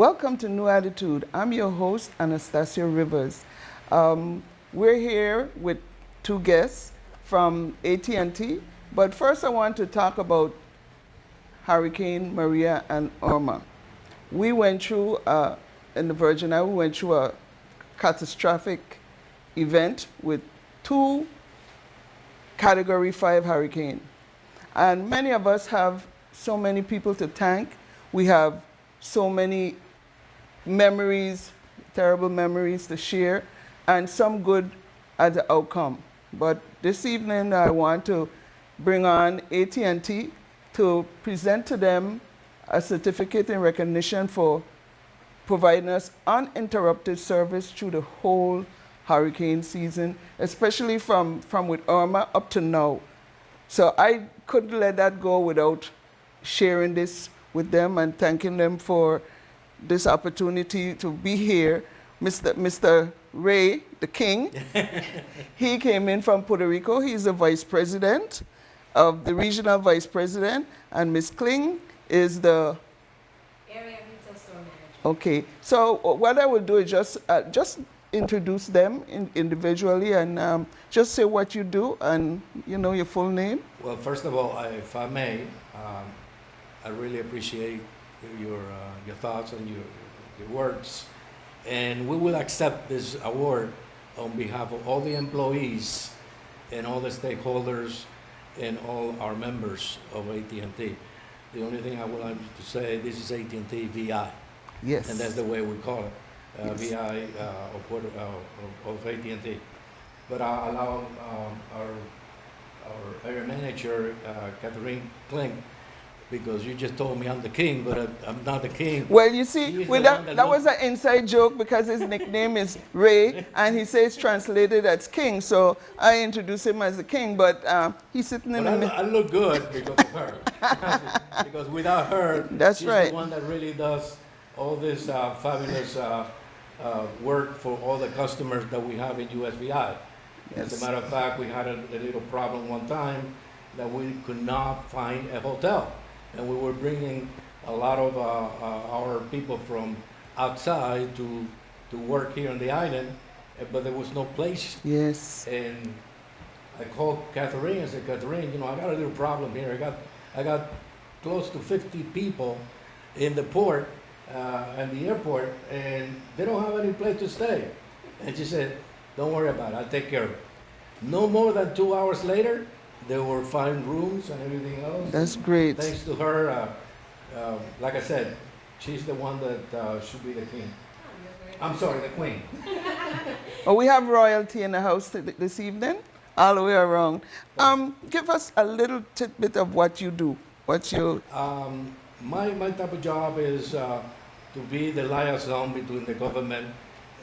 Welcome to New Attitude. I'm your host, Anastasia Rivers. We're here with two guests from AT&T, but first I want to talk about Hurricane Maria and Irma. We went through, in the Virgin Islands, we went through a catastrophic event with two Category 5 hurricane. And many of us have so many people to thank. We have so many memories, terrible memories to share, and some good as the outcome. But this evening I want to bring on AT&T to present to them a certificate in recognition for providing us uninterrupted service through the whole hurricane season, especially from with Irma up to now. So I couldn't let that go without sharing this with them and thanking them for this opportunity to be here. Mr. Ray, the King, he came in from Puerto Rico. He's the Vice President of the Regional Vice President, and Ms. Kling is the Area Retail Store Manager. Okay, so what I will do is just introduce them individually and just say what you do and your full name. Well, first of all, if I may, I really appreciate your thoughts and your words, and we will accept this award on behalf of all the employees and all the stakeholders and all our members of AT&T. The only thing I would like to say, this is AT&T VI. Yes. And that's the way we call it, Yes. VI of AT&T. But I allow our area manager, Christine Kling, because you just told me I'm the king, but I'm not the king. Well, you see, that was an inside joke because his nickname is Ray, and he says translated as king. So I introduced him as the king, but he's sitting in the middle. I look good because of her. Because without her, That's she's right. the one that really does all this fabulous work for all the customers that we have in USVI. Yes. As a matter of fact, we had a little problem one time that we could not find a hotel. And we were bringing a lot of our people from outside to work here on the island, but there was no place. Yes. And I called Catherine and said, Catherine, I got a little problem here. I got close to 50 people in the port and the airport, and they don't have any place to stay. And she said, don't worry about it, I'll take care of it. No more than 2 hours later, there were fine rooms and everything else. That's great. Thanks to her, like I said, she's the one that should be the king. I'm sorry, the queen. Oh, we have royalty in the house this evening, all the way around. Give us a little tidbit of what you do. What's your... My type of job is to be the liaison between the government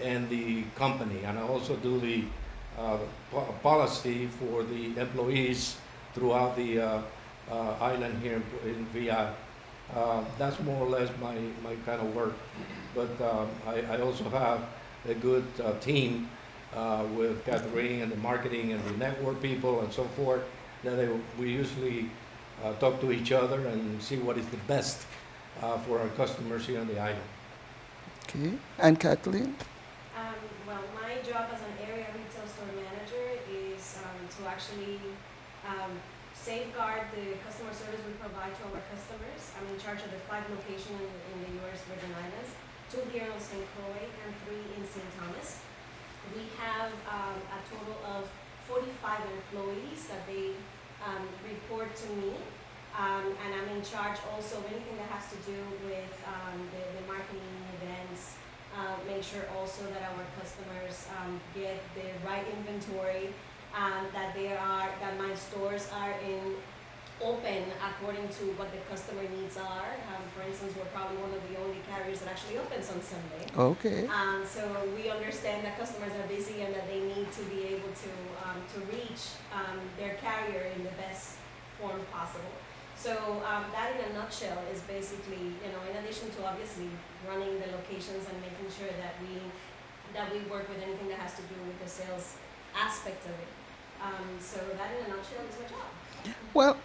and the company, and I also do the policy for the employees throughout the island here in VI. That's more or less my kind of work. But I also have a good team with Catherine and the marketing and the network people and so forth. We usually talk to each other and see what is the best for our customers here on the island. Okay. And Kathleen? Well, my job as an area retail store manager is to actually safeguard the customer service we provide to our customers. I'm in charge of the 5 locations in the U.S. Virgin Islands, 2 here in St. Croix and 3 in St. Thomas. We have a total of 45 employees that they report to me, and I'm in charge also of anything that has to do with the marketing events. Make sure also that our customers get the right inventory, that my stores are open according to what the customer needs are. For instance, we're probably one of the only carriers that actually opens on Sunday. Okay. So we understand that customers are busy and that they need to be able to reach their carrier in the best form possible. So that in a nutshell is basically, in addition to obviously running the locations and making sure that we work with anything that has to do with the sales aspect of it. So that in a nutshell is my job. Well,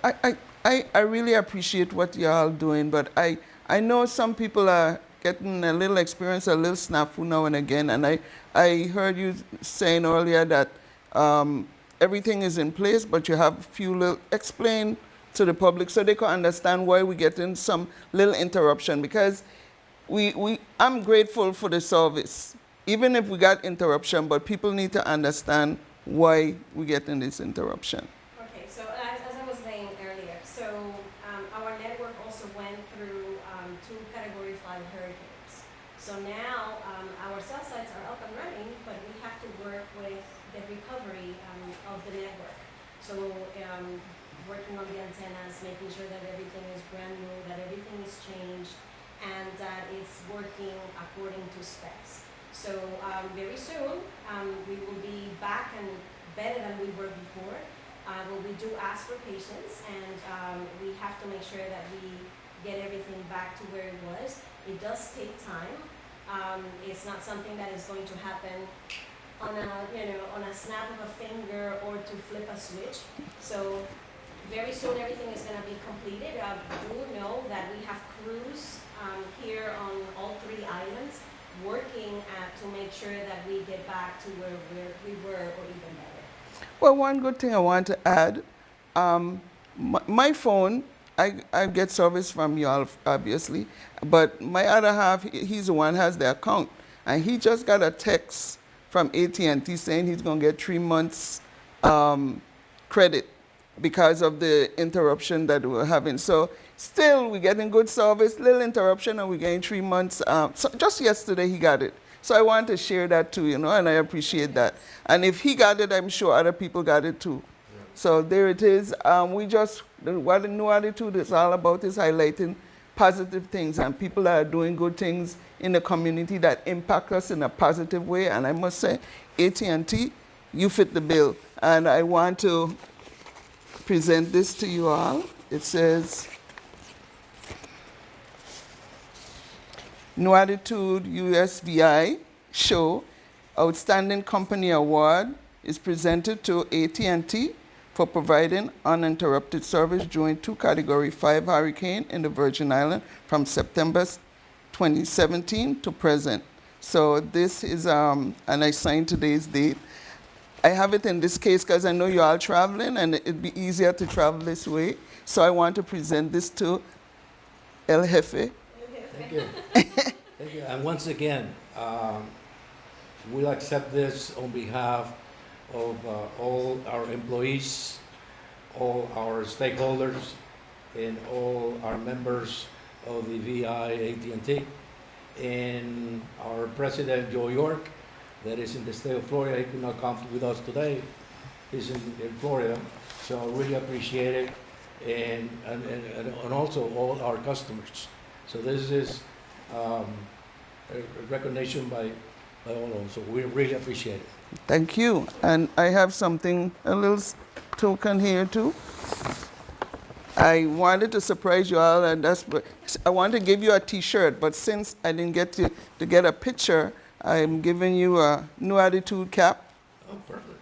I really appreciate what you're all doing, but I know some people are getting a little experience, a little snafu now and again. And I heard you saying earlier that everything is in place, but you have a few little, explain to the public so they can understand why we get in some little interruption, because I'm grateful for the service, even if we got interruption, but people need to understand why we get in this interruption. Okay, so as I was saying earlier, so our network also went through 2 Category 5 hurricanes. So now our cell sites are up and running, but we have to work with the recovery of the network. So working on the antennas, making sure that everything is brand new, that everything is changed, and that it's working according to specs. So very soon we will be back and better than we were before. But we do ask for patience, and we have to make sure that we get everything back to where it was. It does take time. It's not something that is going to happen on a snap of a finger or to flip a switch. So very soon everything is going to be completed. I do know that we have crews here on all 3 islands working to make sure that we get back to where we were or even better. Well, one good thing I want to add, my phone, I get service from you all, obviously, but my other half, he's the one who has the account, and he just got a text from At&t saying he's going to get 3 months credit because of the interruption that we're having. So still, we're getting good service, little interruption, and we're getting 3 months. So just yesterday, he got it. So I want to share that too, and I appreciate that. And if he got it, I'm sure other people got it too. Yeah. So there it is. What the new attitude is all about is highlighting positive things, and people are doing good things in the community that impact us in a positive way. And I must say, At&t, you fit the bill. And I want to present this to you all. It says, New Attitude USVI show Outstanding Company Award is presented to At&t for providing uninterrupted service during 2 Category 5 hurricane in the Virgin Islands from September 2017 to present. So this is, and I signed today's date. I have it in this case because I know you're all traveling and it'd be easier to travel this way. So I want to present this to El Jefe. Thank you. Thank you. And once again, we'll accept this on behalf of all our employees, all our stakeholders, and all our members of the VI At&t, and our president, Joe York, that is in the state of Florida. He could not come with us today. He's in Florida, so I really appreciate it, and also all our customers. So this is a recognition by all of them, so we really appreciate it. Thank you. And I have something, a little token here too. I wanted to surprise you all, and I wanted to give you a T-shirt, but since I didn't get to get a picture, I'm giving you a New Attitude cap. Oh, perfect.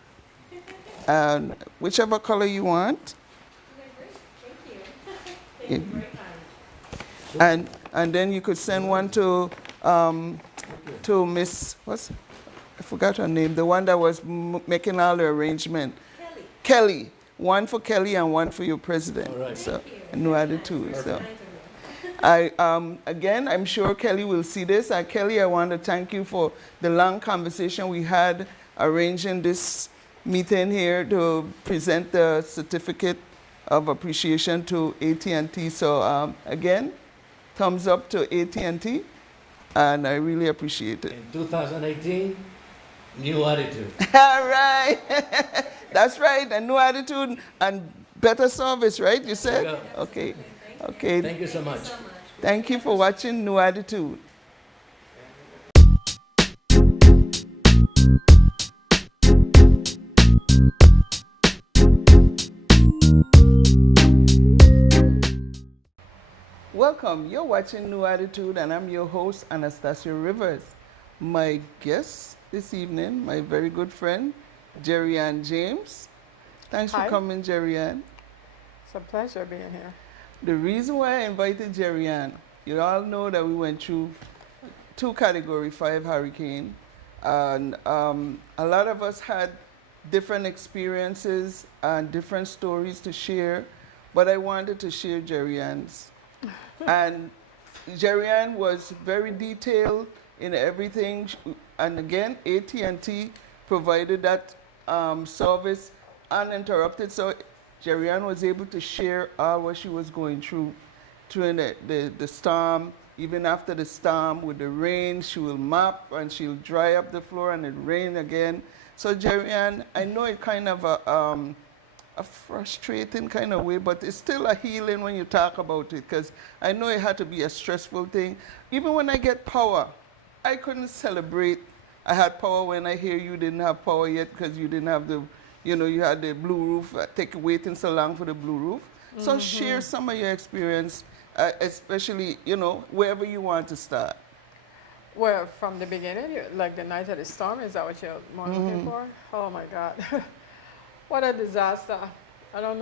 And whichever color you want. Thank you. Thank you very kind. And then you could send one to Miss, I forgot her name, the one that was making all the arrangement. Kelly. One for Kelly and one for your president. All right. So, a New Attitude. So, again, I'm sure Kelly will see this. And Kelly, I want to thank you for the long conversation we had arranging this meeting here to present the certificate of appreciation to At&t. So, again, thumbs up to At&t, and I really appreciate it. In 2018, New Attitude. All right. That's right, a new attitude and better service, right? You said? Yeah. Okay. Okay. Thank you so much. Thank you for watching New Attitude. Welcome. You're watching New Attitude, and I'm your host, Anastasia Rivers. My guest this evening, my very good friend, Gerian James. Thanks for coming, Gerian. It's a pleasure being here. The reason why I invited Gerian, you all know that we went through two category 5 hurricane, and a lot of us had different experiences and different stories to share, but I wanted to share Gerian's. And Gerian was very detailed in everything, and again, AT&T provided that service uninterrupted, so Gerian was able to share all what she was going through during the storm. Even after the storm, with the rain, she will mop and she'll dry up the floor and it rain again. So Gerian, I know it kind of a frustrating kind of way, but it's still a healing when you talk about it, because I know it had to be a stressful thing. Even when I get power, I couldn't celebrate I had power when I hear you didn't have power yet because you didn't have the, you had the blue roof, waiting so long for the blue roof. So share some of your experience, especially, wherever you want to start. Well, from the beginning, like the night of the storm, is that what you're more looking for? Oh my God. What a disaster. I don't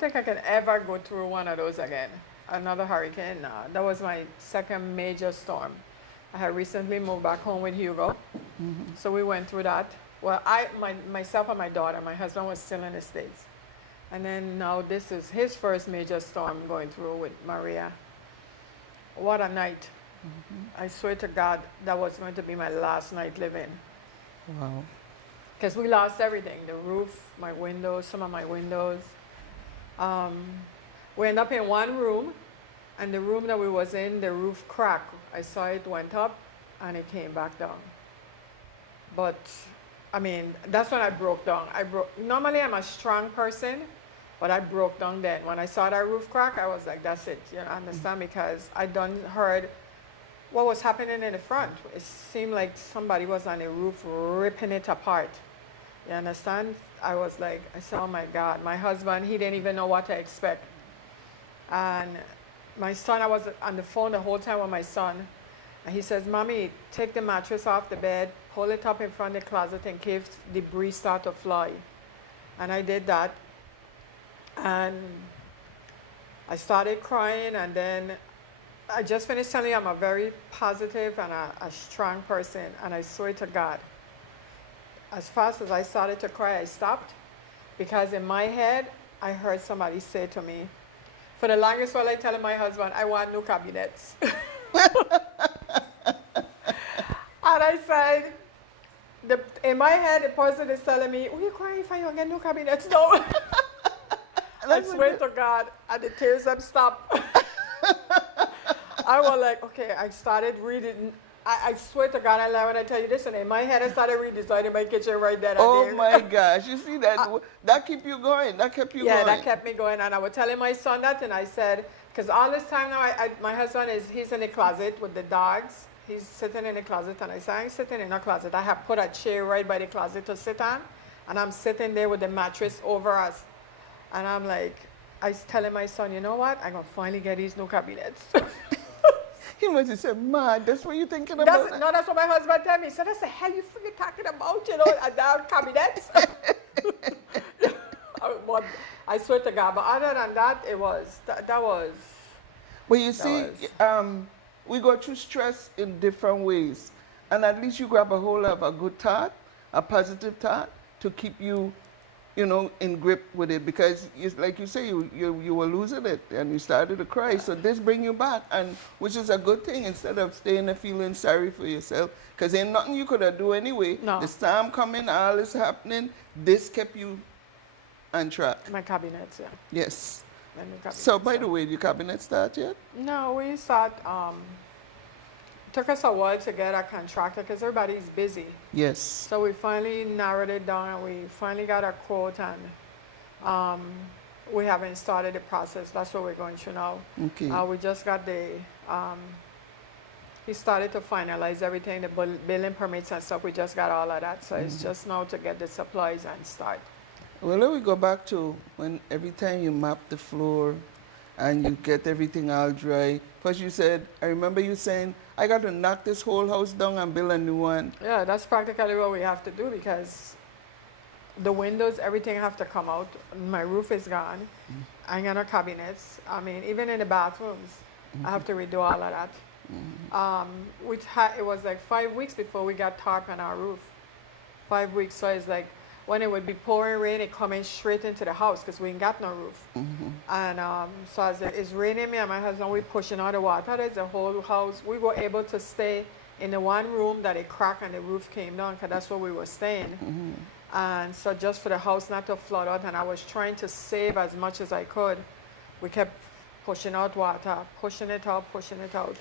think I can ever go through one of those again. Another hurricane, nah. That was my second major storm. I had recently moved back home with Hugo. So we went through that. Well, myself and my daughter, my husband was still in the States. And then now this is his first major storm going through with Maria. What a night. I swear to God, that was going to be my last night living. Wow. Because we lost everything, the roof, my windows, some of my windows. We ended up in one room, and the room that we was in, the roof cracked. I saw it went up, and it came back down. But, I mean, that's when I broke down. Normally I'm a strong person, but I broke down then. When I saw that roof crack, I was like, that's it, you understand? Because I done heard what was happening in the front. It seemed like somebody was on the roof ripping it apart. You understand? I was like, I said, oh my God. My husband, he didn't even know what to expect. And my son, I was on the phone the whole time with my son. And he says, Mommy, take the mattress off the bed, pull it up in front of the closet in case debris start to fly. And I did that. And I started crying, and then I just finished telling you I'm a very positive and a strong person, and I swear to God, as fast as I started to cry, I stopped, because in my head, I heard somebody say to me, for the longest while I telling my husband, I want new cabinets. And I said, in my head, the person is telling me, are you crying if I don't get new cabinets? No. I swear to God, and the tears have stopped. I was like, okay, I started reading. I swear to God, I lie when I tell you this, and in my head, I started redesigning my kitchen right then and there. Oh my gosh, you see that? That kept you going, that kept you going. Yeah, that kept me going, and I was telling my son that, and I said, because all this time now, my husband he's in the closet with the dogs. He's sitting in the closet, and I said, I'm sitting in a closet. I have put a chair right by the closet to sit on, and I'm sitting there with the mattress over us. And I'm like, I was telling my son, you know what? I'm going to finally get these new cabinets. He must have said, man, that's what you're thinking about? No, that's what my husband told me. He said, that's the hell you freaking talking about, damn cabinets. I swear to God. But other than that, that was... Well, you see, we go through stress in different ways. And at least you grab a hold of a good thought, a positive thought, to keep you in grip with it, because like you say, you were losing it and you started to cry. So this bring you back, and which is a good thing, instead of staying there feeling sorry for yourself, because ain't nothing you could have do anyway. No. The storm coming, all is happening. This kept you on track. My cabinets, yeah. Yes. Cabinets, so by the way, your cabinet start yet? No, we start. Took us a while to get a contractor because everybody's busy. Yes. So we finally narrowed it down, and we finally got a quote, and we haven't started the process. That's what we're going through now. Okay. We just got he started to finalize everything, the building permits and stuff. We just got all of that. So it's just now to get the supplies and start. Well, let me go back to when every time you map the floor and you get everything all dry. Because you said, I remember you saying, I got to knock this whole house down and build a new one. Yeah, that's practically what we have to do, because the windows, everything have to come out. My roof is gone. I ain't got no cabinets. I mean, even in the bathrooms, I have to redo all of that. It was like 5 weeks before we got tarp on our roof. 5 weeks, so it's like when it would be pouring rain, it coming straight into the house because we ain't got no roof. And so as it's raining, me and my husband, we pushing out the water. There's the whole house. We were able to stay in the one room that it cracked and the roof came down because that's where we were staying. And so just for the house not to flood out, and I was trying to save as much as I could. We kept pushing out water, pushing it out, pushing it out.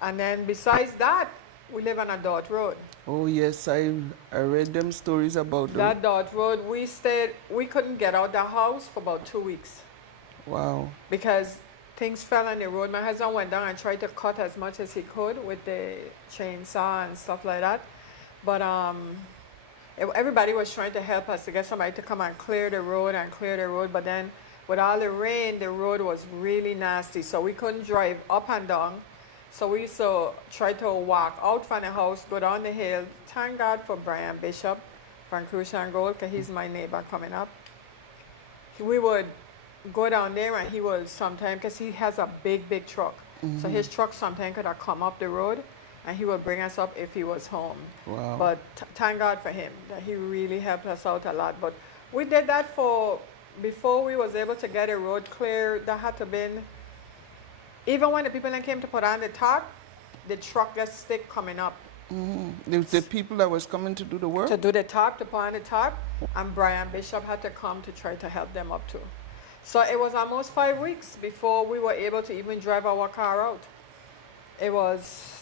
And then besides that, we live on a dirt road. Oh yes, I read them stories about that dirt road. We couldn't get out the house for about 2 weeks. Wow. Because things fell on the road. My husband went down and tried to cut as much as he could with the chainsaw and stuff like that. But everybody was trying to help us to get somebody to come and clear the road. But then with all the rain, the road was really nasty. So we couldn't drive up and down. So we used to try to walk out from the house, go down the hill. Thank God for Brian Bishop from Croix and Gold, because he's my neighbor coming up. We would go down there, and he would sometimes, because he has a big truck. So his truck sometimes could have come up the road, and he would bring us up if he was home. Wow. But thank God for him, that he really helped us out a lot. But we did that before we was able to get a road clear. That had to been, even when the people that came to put on the tarp, the truck got stick coming up. The people that was coming to do the work? To do the tarp, to put on the tarp, and Brian Bishop had to come to try to help them up too. So it was almost 5 weeks before we were able to even drive our car out. That was...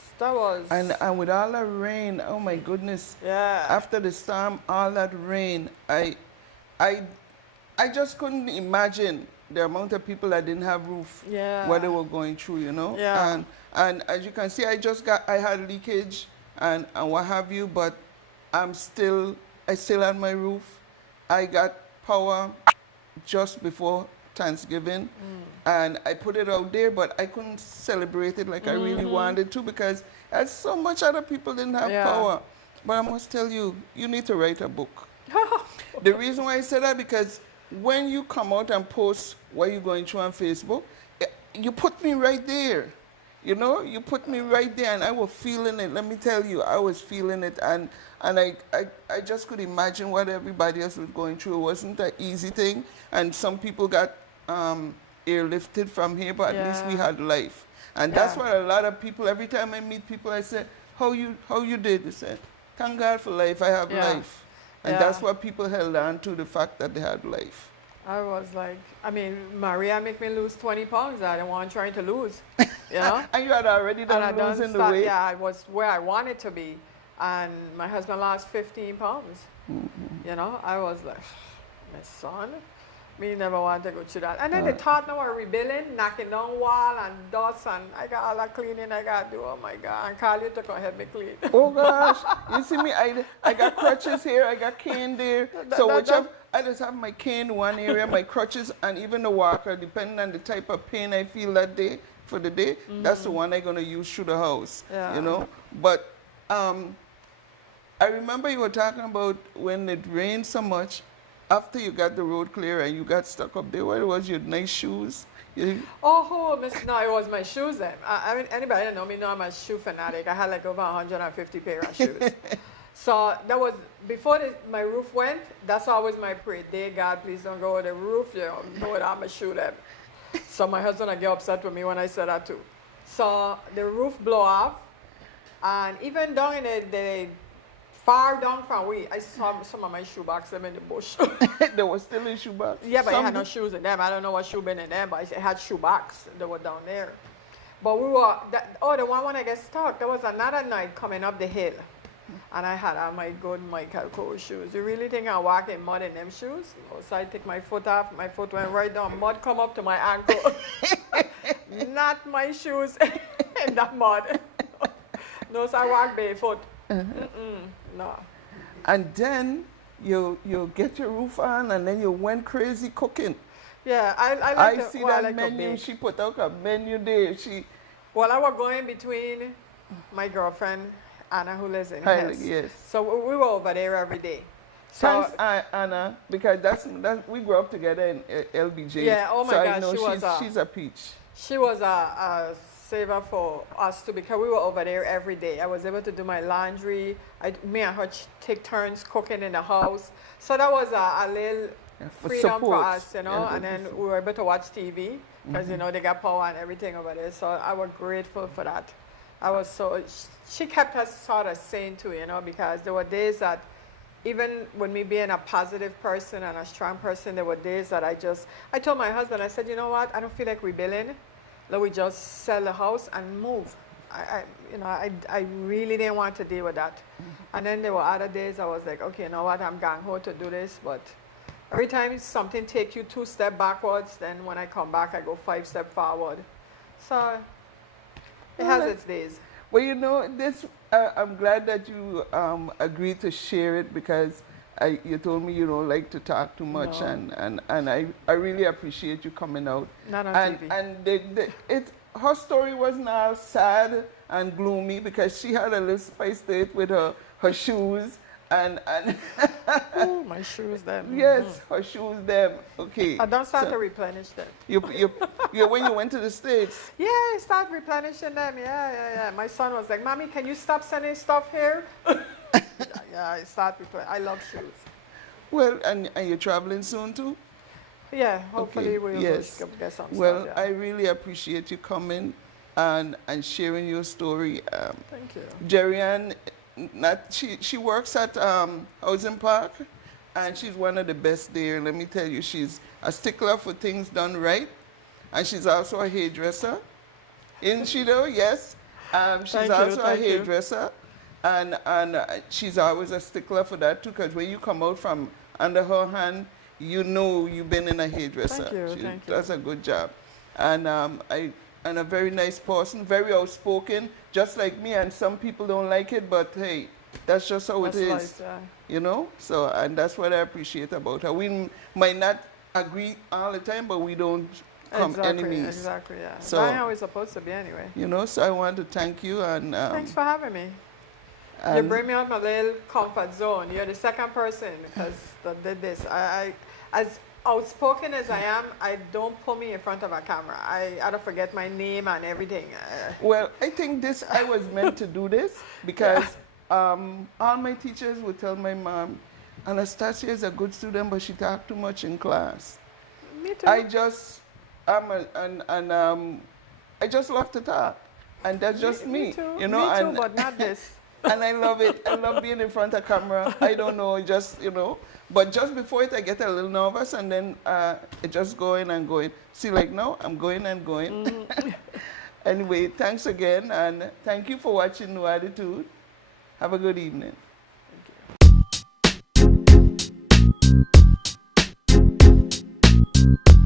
And with all that rain, oh my goodness. Yeah. After the storm, all that rain, I just couldn't imagine the amount of people that didn't have roof, what they were going through, you know. Yeah. And as you can see, I had leakage and what have you, but I still had my roof. I got power just before Thanksgiving, and I put it out there, but I couldn't celebrate it like I really wanted to, because as so much other people didn't have power. But I must tell you, you need to write a book. The reason why I said that, because when you come out and post what you're going through on Facebook, you put me right there. You know, you put me right there, and I was feeling it. Let me tell you, I was feeling it, and I just could imagine what everybody else was going through. It wasn't an easy thing, and some people got airlifted from here, but at least we had life. And that's what a lot of people, every time I meet people, I say, how you did? They said, thank God for life, I have life. And that's what people held on to, the fact that they had life. I was like, I mean, Maria made me lose 20 pounds that I wasn't trying to lose, you know? And you had already done losing the weight? Yeah, I was where I wanted to be. And my husband lost 15 pounds. You know, I was like, my son, me never want to go through that. And then the thought now of rebuilding, knocking down wall and dust, and I got all that cleaning I got to do. Oh my God, and call you to come help me clean. Oh gosh, you see me, I got crutches here, I got cane there. I just have my cane one area, my crutches, and even the walker, depending on the type of pain I feel that day, for the day, that's the one I'm going to use through the house, you know. But I remember you were talking about when it rained so much, after you got the road clear and you got stuck up there, what was your nice shoes? No, it was my shoes then. I mean, anybody that know me know I'm a shoe fanatic. I had like over 150 pair of shoes. So that was, before my roof went, that's always my prayer. Dear God, please don't go with the roof, you know, go without my shoe them. So my husband would get upset with me when I said that too. So the roof blew off, and even down in the far down from I saw some of my shoebox them in the bush. They were still in shoebox? Yeah, but I had no shoes in them. I don't know what shoe been in them, but it had shoebox. They were down there. But we were, the one when I get stuck, there was another night coming up the hill. And I had on my good Michael Kors shoes. You really think I walk in mud in them shoes? No, so I take my foot off, my foot went right down, mud come up to my ankle. Not my shoes in that mud. No, so I walk barefoot. No. And then you get your roof on, and then you went crazy cooking. Yeah, I see that menu. She put out a menu there. Well, I was going between my girlfriend Anna, who lives in Hess. Yes. So we were over there every day. So thanks, Anna, because we grew up together in LBJ. Yeah. Oh my so gosh, I know she's a peach. She was a save up for us too, because we were over there every day. I was able to do my laundry. Me and her take turns cooking in the house. So that was a little freedom for us, you know. And then we were able to watch TV because, you know, they got power and everything over there. So I was grateful for that. I was so, she kept us sort of sane too, you know, because there were days that even when me being a positive person and a strong person, there were days that I told my husband, I said, you know what, I don't feel like rebuilding. Let we just sell the house and move. I really didn't want to deal with that. And then there were other days I was like, okay, you know what, I'm gung-ho to do this, but every time something takes you 2 steps backwards, then when I come back, I go 5 steps forward. So it has its days. Well, you know, this, I'm glad that you agreed to share it, because you told me you don't like to talk too much, and I really appreciate you coming out. Not on TV. And her story wasn't all sad and gloomy, because she had a little spice to it with her shoes and oh, my shoes them. Yes, her shoes them. Okay. I don't start to replenish them. You when you went to the States? Yeah, I start replenishing them. Yeah. My son was like, Mommy, can you stop sending stuff here? Yeah, I start replenishing. I love shoes. Well, and you're traveling soon too? Yeah, hopefully we'll get some stuff. Well, I really appreciate you coming and sharing your story. Thank you. Gerian, she works at Housing Park, and she's one of the best there. Let me tell you, she's a stickler for things done right, and she's also a hairdresser. Isn't she though? Yes. She's also a hairdresser, and she's always a stickler for that too, because when you come out from under her hand, you know you've been in a hairdresser. She does a good job. And a very nice person, very outspoken, just like me, and some people don't like it, but hey, that's just how it is. Life, yeah. You know? So, and that's what I appreciate about her. We might not agree all the time, but we don't come enemies. Exactly, yeah. So, that's how it's supposed to be anyway. You know, so I want to thank you. And thanks for having me. You bring me out my little comfort zone. You're the second person that did this. As outspoken as I am, I don't put me in front of a camera. I don't forget my name and everything. Well, I think I was meant to do this, because all my teachers would tell my mom, Anastasia is a good student, but she talks too much in class. Me too. I just love to talk, and that's just me. Too. You know, me too, but not this. And I love it. I love being in front of camera. I don't know, just, you know. But just before it, I get a little nervous, and then it just going and going. See, like now, I'm going and going. Anyway, thanks again, and thank you for watching New Attitude. Have a good evening. Thank you.